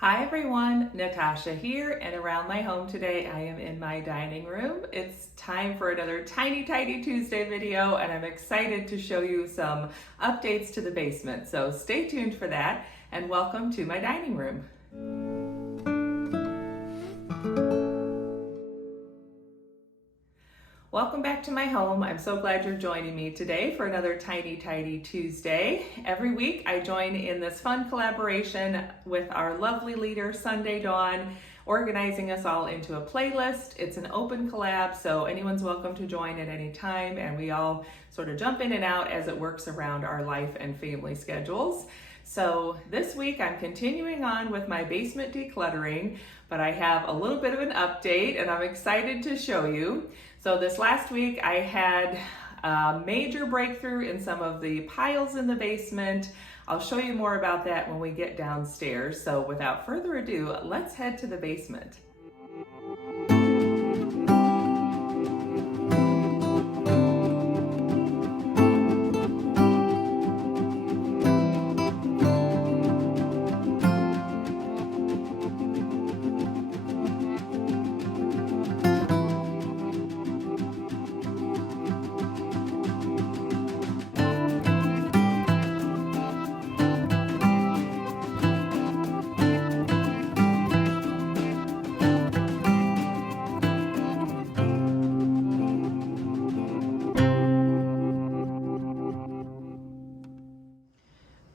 Hi everyone, Natasha here, and around my home today I am in my dining room. It's time for another Tiny Tuesday video, and I'm excited to show you some updates to the basement. So stay tuned for that, and welcome to my dining room. Welcome back to my home. I'm so glad you're joining me today for another Tiny Tuesday. Every week I join in this fun collaboration with our lovely leader, Sunday Dawn, organizing us all into a playlist. It's an open collab, so anyone's welcome to join at any time, and we all sort of jump in and out as it works around our life and family schedules. So this week I'm continuing on with my basement decluttering, but I have a little bit of an update and I'm excited to show you. So this last week I had a major breakthrough in some of the piles in the basement. I'll show you more about that when we get downstairs. So without further ado, let's head to the basement.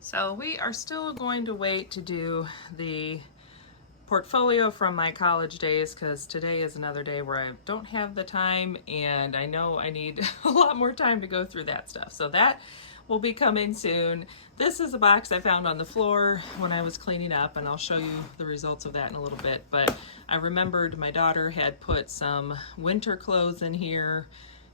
So we are still going to wait to do the portfolio from my college days because today is another day where I don't have the time, and I know I need a lot more time to go through that stuff. So that will be coming soon. This is a box I found on the floor when I was cleaning up, and I'll show you the results of that in a little bit. But I remembered my daughter had put some winter clothes in here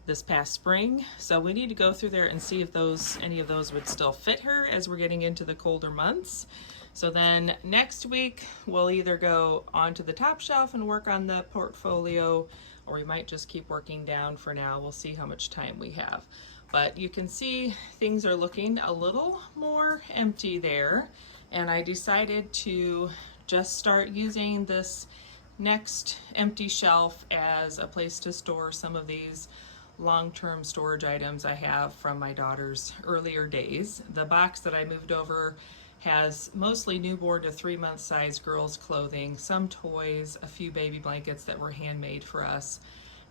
this past spring, so we need to go through there and see if any of those would still fit her as we're getting into the colder months. So then next week we'll either go onto the top shelf and work on the portfolio, or we might just keep working down for now. We'll see how much time we have. But you can see things are looking a little more empty there, and I decided to just start using this next empty shelf as a place to store some of these long-term storage items I have from my daughter's earlier days. The box that I moved over has mostly newborn to 3-month size girls clothing, some toys, a few baby blankets that were handmade for us,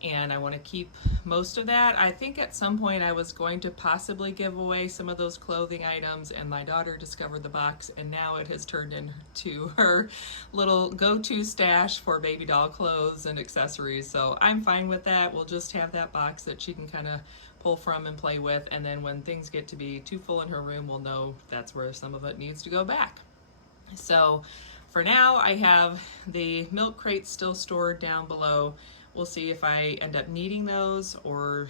and I want to keep most of that. I think at some point I was going to possibly give away some of those clothing items, and my daughter discovered the box, and now it has turned into her little go-to stash for baby doll clothes and accessories. So I'm fine with that. We'll just have that box that she can kind of pull from and play with, and then when things get to be too full in her room, we'll know that's where some of it needs to go back. So for now I have the milk crates still stored down below. We'll see if I end up needing those or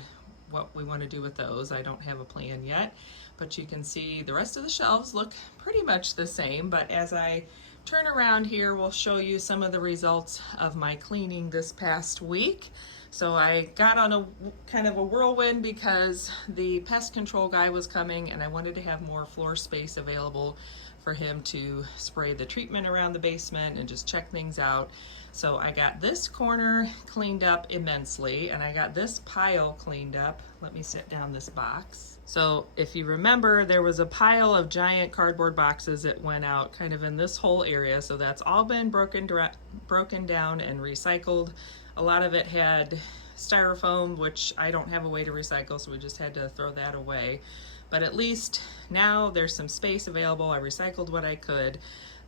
what we want to do with those. I don't have a plan yet, but you can see the rest of the shelves look pretty much the same. But as I turn around here, we'll show you some of the results of my cleaning this past week. So I got on a kind of a whirlwind because the pest control guy was coming, and I wanted to have more floor space available for him to spray the treatment around the basement and just check things out. So I got this corner cleaned up immensely, and I got this pile cleaned up. Let me set down this box. So if you remember, there was a pile of giant cardboard boxes that went out kind of in this whole area. So that's all been broken down and recycled. A lot of it had styrofoam, which I don't have a way to recycle, so we just had to throw that away. But at least now there's some space available. I recycled what I could.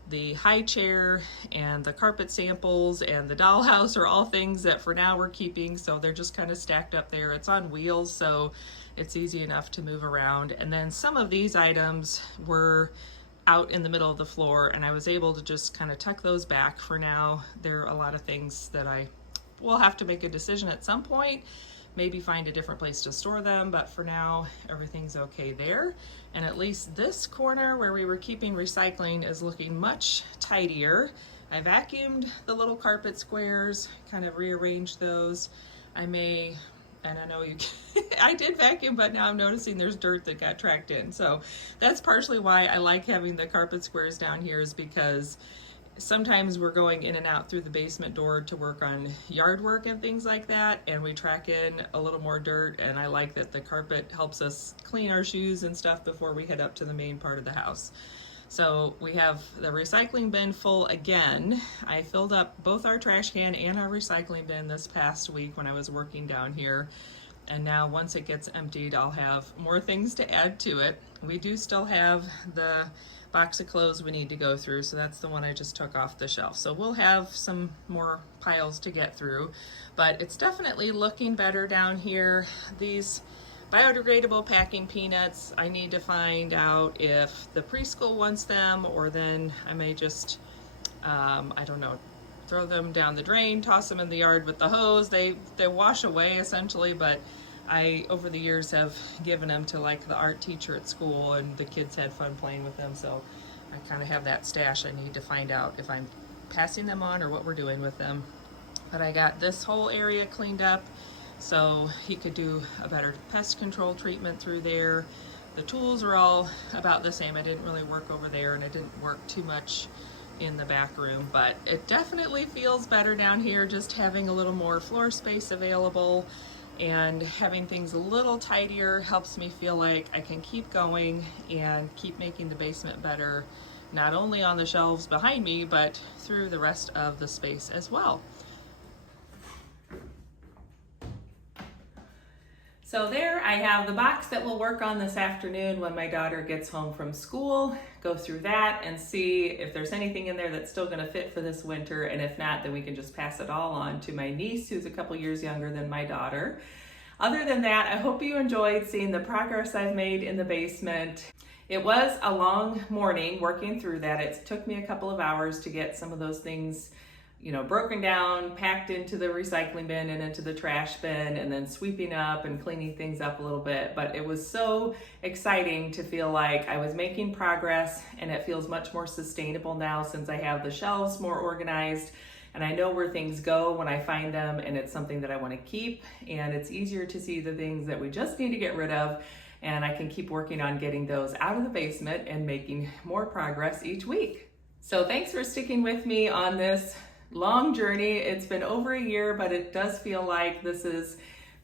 The high chair and the carpet samples and the dollhouse are all things that for now we're keeping, so they're just kind of stacked up there. It's on wheels, so it's easy enough to move around. And then some of these items were out in the middle of the floor, and I was able to just kind of tuck those back for now. There are a lot of things that I will have to make a decision at some point, maybe find a different place to store them, but for now everything's okay there. And at least this corner where we were keeping recycling is looking much tidier. I vacuumed the little carpet squares, kind of rearranged those. And I know you I did vacuum, but now I'm noticing there's dirt that got tracked in. So that's partially why I like having the carpet squares down here, is because sometimes we're going in and out through the basement door to work on yard work and things like that, and we track in a little more dirt, and I like that the carpet helps us clean our shoes and stuff before we head up to the main part of the house. So we have the recycling bin full again. I filled up both our trash can and our recycling bin this past week when I was working down here. And now once it gets emptied, I'll have more things to add to it. We do still have the box of clothes we need to go through, so that's the one I just took off the shelf. So we'll have some more piles to get through, but it's definitely looking better down here. These biodegradable packing peanuts, I need to find out if the preschool wants them, or then I may just, I don't know, throw them down the drain, toss them in the yard with the hose. They wash away essentially, but I, over the years, have given them to like the art teacher at school, and the kids had fun playing with them, so I kind of have that stash. I need to find out if I'm passing them on or what we're doing with them. But I got this whole area cleaned up, so he could do a better pest control treatment through there. The tools are all about the same. I didn't really work over there, and I didn't work too much in the back room, but it definitely feels better down here, just having a little more floor space available, and having things a little tidier helps me feel like I can keep going and keep making the basement better, not only on the shelves behind me, but through the rest of the space as well. So there I have the box that we'll work on this afternoon when my daughter gets home from school. Go through that and see if there's anything in there that's still gonna fit for this winter, and if not, then we can just pass it all on to my niece, who's a couple years younger than my daughter. Other than that, I hope you enjoyed seeing the progress I've made in the basement. It was a long morning working through that. It took me a couple of hours to get some of those things, you know, broken down, packed into the recycling bin and into the trash bin, and then sweeping up and cleaning things up a little bit. But it was so exciting to feel like I was making progress, and it feels much more sustainable now since I have the shelves more organized, and I know where things go when I find them, and it's something that I want to keep, and it's easier to see the things that we just need to get rid of, and I can keep working on getting those out of the basement and making more progress each week. So thanks for sticking with me on this long journey. It's been over a year, but it does feel like this is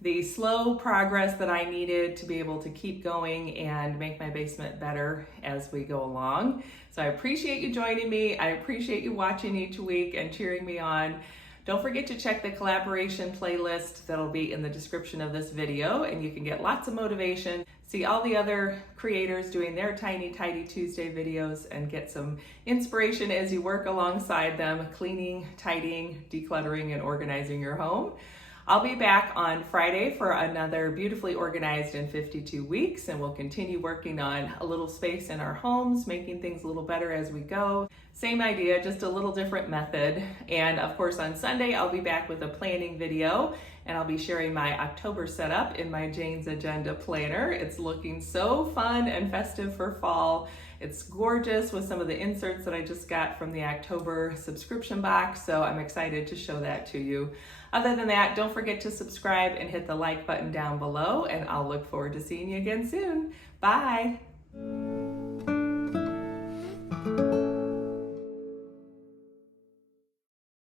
the slow progress that I needed to be able to keep going and make my basement better as we go along. So I appreciate you joining me. I appreciate you watching each week and cheering me on. Don't forget to check the collaboration playlist that'll be in the description of this video, and you can get lots of motivation, see all the other creators doing their Tiny Tidy Tuesday videos, and get some inspiration as you work alongside them, cleaning, tidying, decluttering, and organizing your home. I'll be back on Friday for another Beautifully Organized in 52 Weeks, and we'll continue working on a little space in our homes, making things a little better as we go. Same idea, just a little different method. And of course on Sunday, I'll be back with a planning video, and I'll be sharing my October setup in my Jane's Agenda planner. It's looking so fun and festive for fall. It's gorgeous with some of the inserts that I just got from the October subscription box, so I'm excited to show that to you. Other than that, don't forget to subscribe and hit the like button down below, and I'll look forward to seeing you again soon. Bye.